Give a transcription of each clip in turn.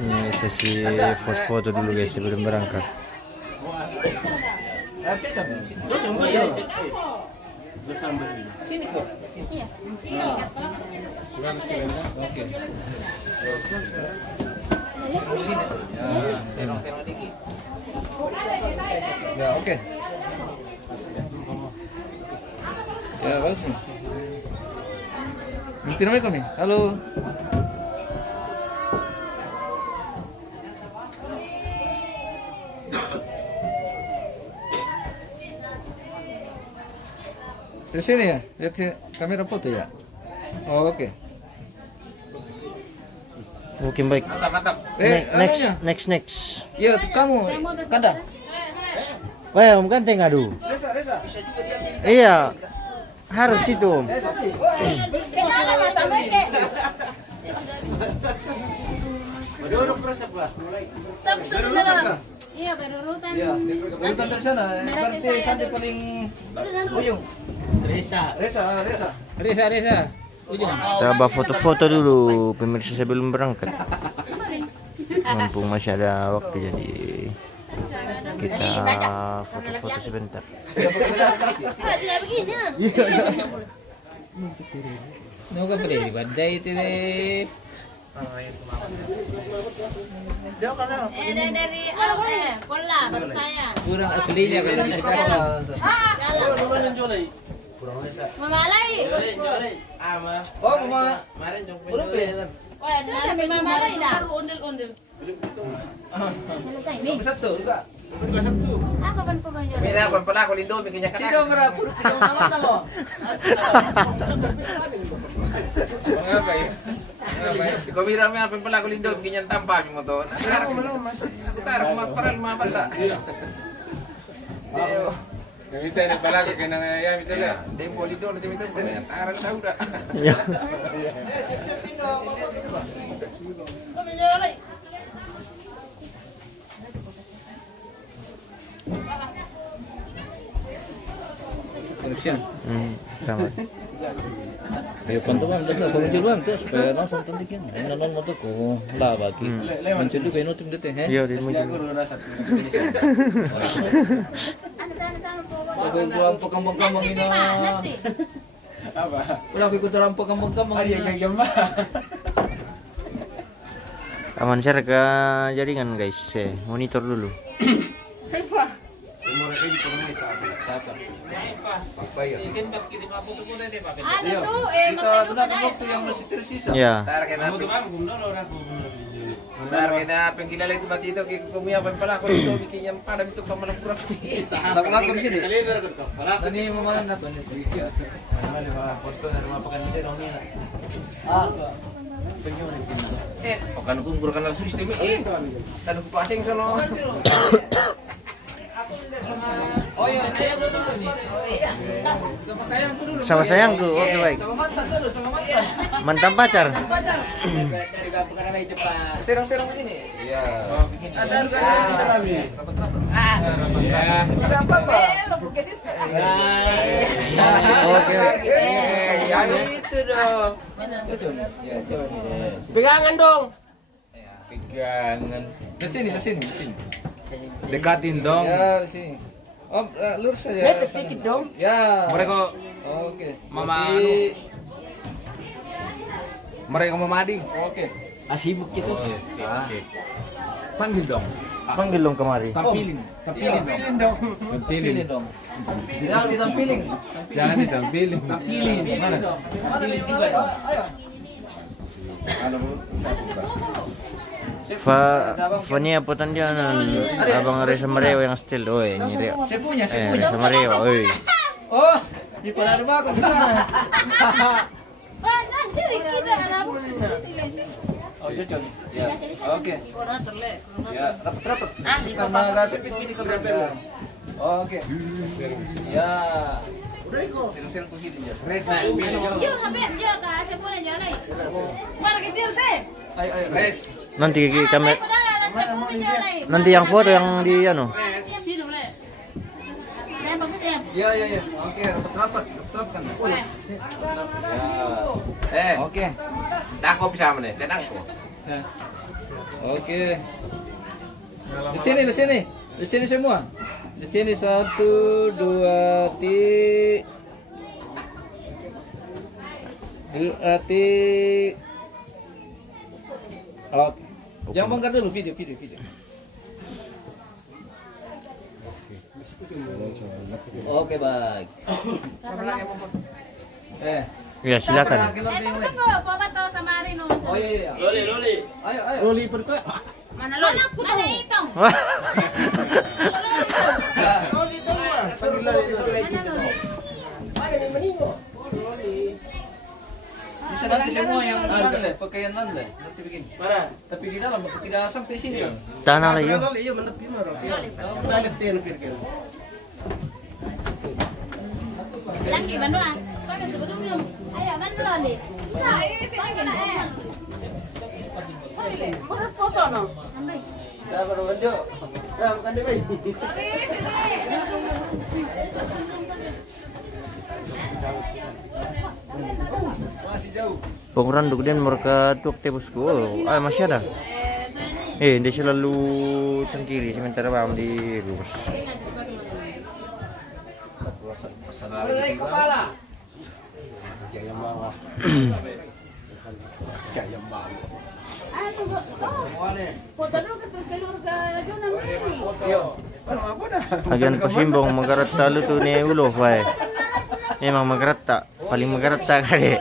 Ini sesi foto-foto dulu guys sebelum berangkat. Sini kok. Iya. Oke. Ya, oke. Ya, bagus nih. Minti namanya kami. Halo. Di sini ya, lihat kamera foto ya. Oh, oke. Mungkin baik. Mantap. Next. Iya, kamu kada. Wah, Om Ganteng aduh. Resa. Iya. Harus itu, Om. Iya, berurutan. Iya, urutan dari sana. Berarti Sandi paling ujung. Resa. Ujung. Coba foto-foto dulu pemirsa sebelum berangkat. Mumpung masih ada waktu jadi kita foto-foto sebentar. Tidak begini. Nunggu pada di badai itu deh. Dari pola baru saya. Kurang aslinya kalau kita Memalai. Oh, mama. Belum ya? Oh, ada memalai dah. Undel. Selesai nih. Satu enggak? Apa kan pembanjol? Mira, pan pala ko lindo, may kanya Sino mera puro pinong naman mo? Mengapa ya? Ikaw mira may pan pala ko lindo, may kanya tampa mo to. Aku taruh para lima bala. Kita ini balak ke nang ayam itu lah. Tempo lindo, tempo taran tahu dah. Iya. Pembanjol. Siang. Sama. Ya pantuan betul, penjualan tuh supaya langsung tunjukin. Nonton motor ko lah bagi. Mencuri kayak nutup dete, he. Iya, di muncul. Aku ikut kampung-kampung ini. Nanti. Udah aku ikut kampung-kampung ini. Aman share ke jaringan guys. Monitor dulu. Ada tuh, Kita masa benar dulu waktu yang masih tersisa. Ya. Taruh kena pengkilala itu mati itu kumia pan pala ko lindo, may kanya pada itu kamalang pura. Tak ngakak di sini. Tani mamalan na banyak. Posto na rumah pakan hindi dong niya. O kan kung kan lang sistem kan ko pasing sa no. Oh iya, saya dulu nih. Sama sayang dulu. Sama sayangku. Oke baik. Sama mantan dulu, sama mantan. Mantan pacar. Dari kampung karena di Jepang. Serong-serong begini. Iya. Ada di salami. Ya. Tidak apa-apa. Oke. Ya itu dong. Pegangan dong. Pegangan. Di sini. Dekatin dong. Ya, di sini. Oh, lurus saja. Dikit dong. Ya. Mereka Oke. Mama Tapi- mereka memadi. Oke. Asibuk gitu. Panggil dong. Panggil dong kemari. Tampilin dong. Pilih dong. Jangan ditampilin. Jangan ditampilin. Tampilin. Mana? Tampilin juga dong. Fania potan dia abang Reza Marewa yang still. Oi, ini Reo. Saya punya. Reza Marewa. Oi. Oh, di pada rumah aku gimana? Jangan sini kita anak. Oh, cocok. Ya. Oke. Ya, rapat. Karena nggak sempit gini ke berapa. Oke. Ya. Udah ikut. Sering-sering ke sini ya. Yuk, sampai dia ke saya boleh jalan. Mana ketir teh? Ayo, res. Nanti kami Aku dah lah, saya boleh jalan. nanti yang foto yang di anu. Siap di dulu. Saya bagus ya. Ya. Oke, rapat. Terapkan. Ya. Eh, Oke. dah ko bisa mana? Tenang ko. Oke. Di sini semua. Di sini 1, 2, tik. 2, tik. Oke. Jangan bongkar dulu video. Oke, baik. Ya silakan. Tunggu, Papa tuh sama Rino. Oh iya. Loli. Ayo. Loli perko. Mana Loli? Mana Itong? Loli itu mah. Panggil Loli. Bisa nanti semua yang mandai, pakaian mandai. Nanti bikin. Mana? Tapi di dalam, tidak sampai sini. Tanah lagi. Iya, menepi marah. Balik tian pikir. Lagi mana? Ayo, mana Loli? Urut foto no. Dah baru lanjut. Dah bukan dia baik. Masih jauh. Penguran duk din mereka tuak tebusku. Masih ada. Dia selalu cengkiri sementara bang di lurus. Kepala. Agian pasimbong magarat talo tu ni ulo fai. Memang magarat tak, paling magarat tak kali.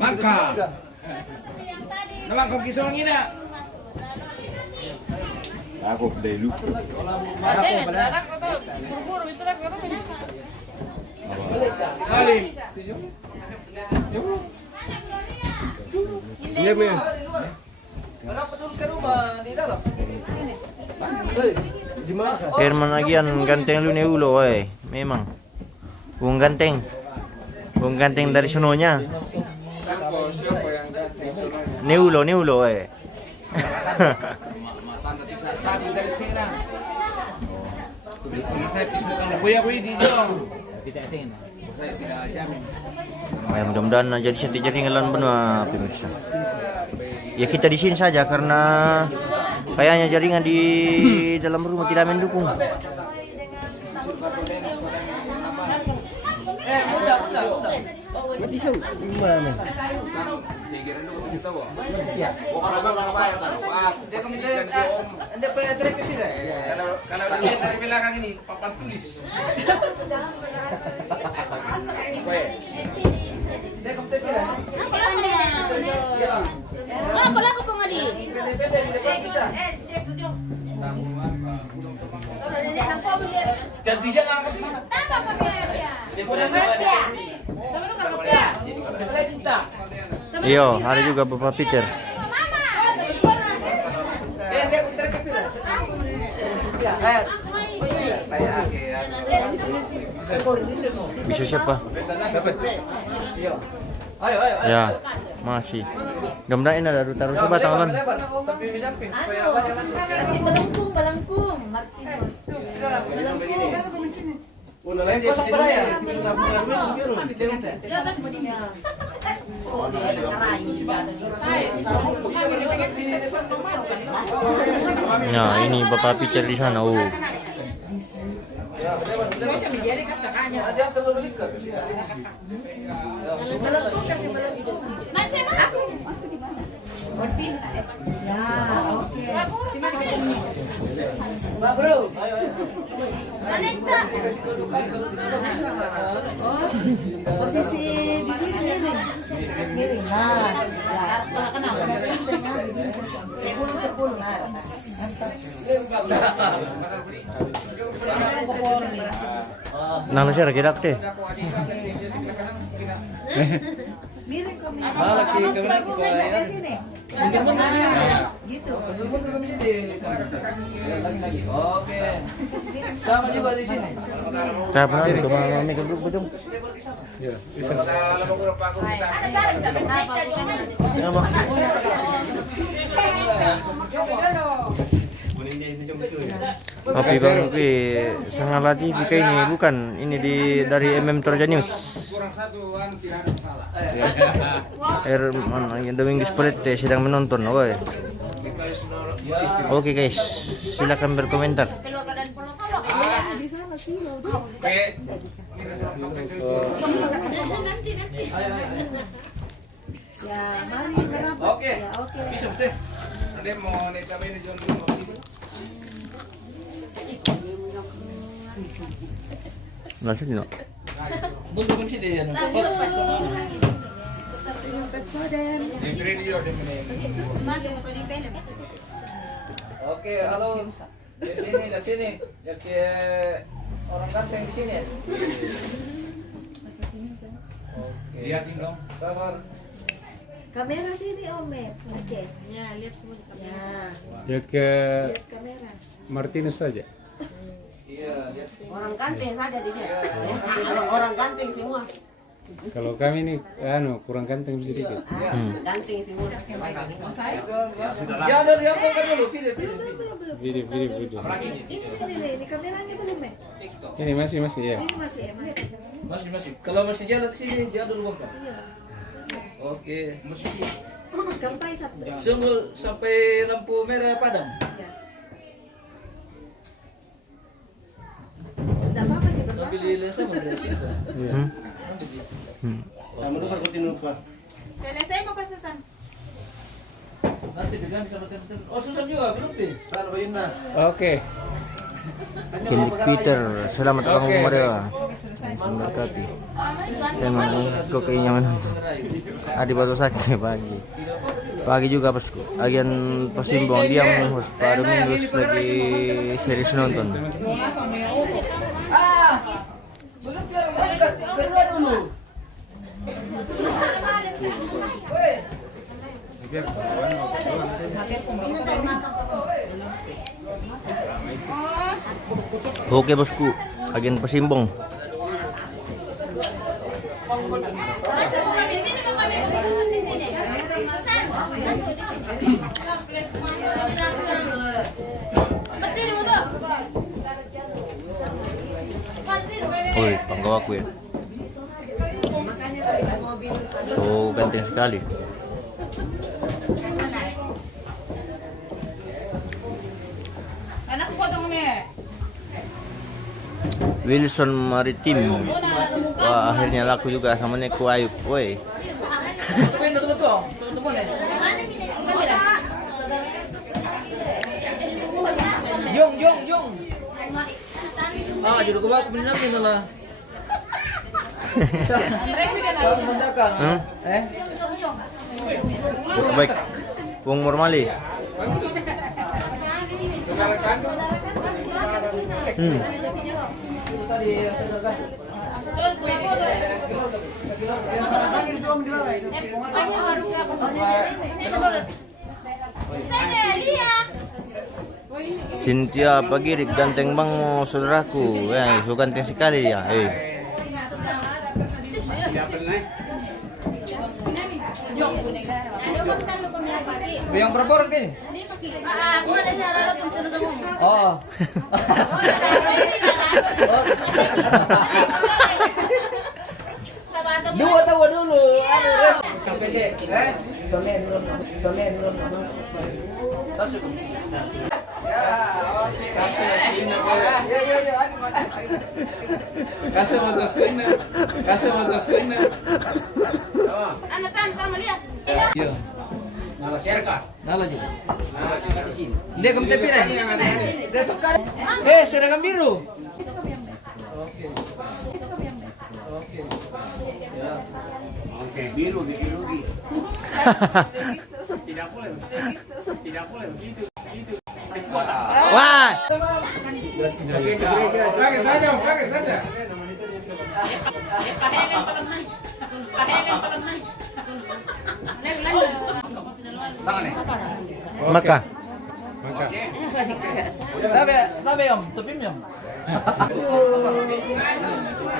Maka. Nama kau kisah ini dah. Aku dari lu. Iya, men. Kenapa dulu ke rumah di dalam? Herman agian ganteng lu ni ulo memang. Bung ganteng dari sononya. Siapa yang ganti? Ni ulo Tadi dari sini lah. Kalau saya pisah kalau kuya di dong. Saya tidak jamin. Mudah-mudahan jadi satu jaringan benua pemirsa. Ya kita di sini saja karena kayaknya jaringan di dalam rumah tidak mendukung. Mati sau. Mana? Anda pernah trek tidak? Kalau lihat dari belakang ini papan tulis. Aku laku pengadi. Jadi jangan Iyo, ada juga Bapak Peter. Bisa siapa? Ayo. Ya, masih. Mudah-mudahan ada taruh coba tangan. Tapi menyamping supaya banyak. Si Balangkung, Martinus. Lain kosong beraya. Nah, ini Bapak Peter di sana. Oh. Balangkung kasih Balangkung. Macam aku. Ya, oke. Bro, ayo. Aneta. Posisi di sini miring. Miring. Nah, kenapa? Sepuluh. Nang siya rakidak teh. Miring kok miring. Lagi kemana ke sini. Gitu. Oke. Sama juga di sini. Saya pernah juga mengalami kedua bujung. Tapi bang, sangat lagi ini bukan ini dari MM Troja News. Kurang satu, tidak ada salah. Domingos Polete sedang menonton, woy. Oke guys, silakan berkomentar. Oke. Bisa betul. Ada mau nih kami nih John dulu. Masuk no. Belum sih dia. Oke, halo. Di sini. Jadi orang ganteng di sini. Oke. Lihatin dong. Sabar. Kamera sini Om Oke. Ya, lihat semua di kamera. Ya, Lihat ke lihat kamera. Martinus saja. Iya, lihat. Orang ganteng saja dia. Orang ganteng semua. Kalau kami ini kurang ganteng sedikit. Ganteng semua. Ya, ada diambilkan dulu video. Video. Ini kameranya belum Ini masih ya. Ini masih Masih. Kalau masih jalan ke sini, jadul bang. Iya. Oke, masih. Kampai satu. Sampai lampu merah padam. Iya. Tidak apa-apa juga. Ambil lensa dari sini. Iya. Selesai mau ke Susan. Nanti diganti sama tes. Oh, Susan juga belum sih. Sana Bayuna. Oke. Kendik Peter, selamat ulang Maria. Memberkati. Memang kok kayaknya menonton. Adi baru saja pagi juga pas agian Pasimbong dia menghost pada minggu lagi series nonton. Belum biar dekat, berdua dulu. Oke bosku, agen Pasimbong. Masuk bukan di sini, bukan di sini. Susan, masuk di sini. Betul betul. Oi, panggawa aku ya. So ganteng sekali. Anak foto kami. Wilson Maritim. Wah, akhirnya laku juga sama Neko Ayub. Woi. Betul. Jong. Ah, jodoh ke bawah benar lah. Baik. Wong Mormali. Saya lihat. Cynthia Pagirik ganteng bang saudaraku. So ganteng sekali ya. Yang berapa orang ini? Oh. Dua tahu dulu. Tonen dulu. Tasuk. Ya, oke. Kasih sini boleh. Ya, Kasih motor sini. Anak sama lihat. Iya. Nala juga. Di sini. Dia kamu tepi deh. Seragam biru. Oke. Oke, biru. Tidak boleh begitu. Wah. Pakai saja. Maka. Tabe om, tepim om.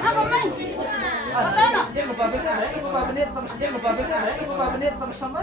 Apa mas? Dia lupa benar, bersama.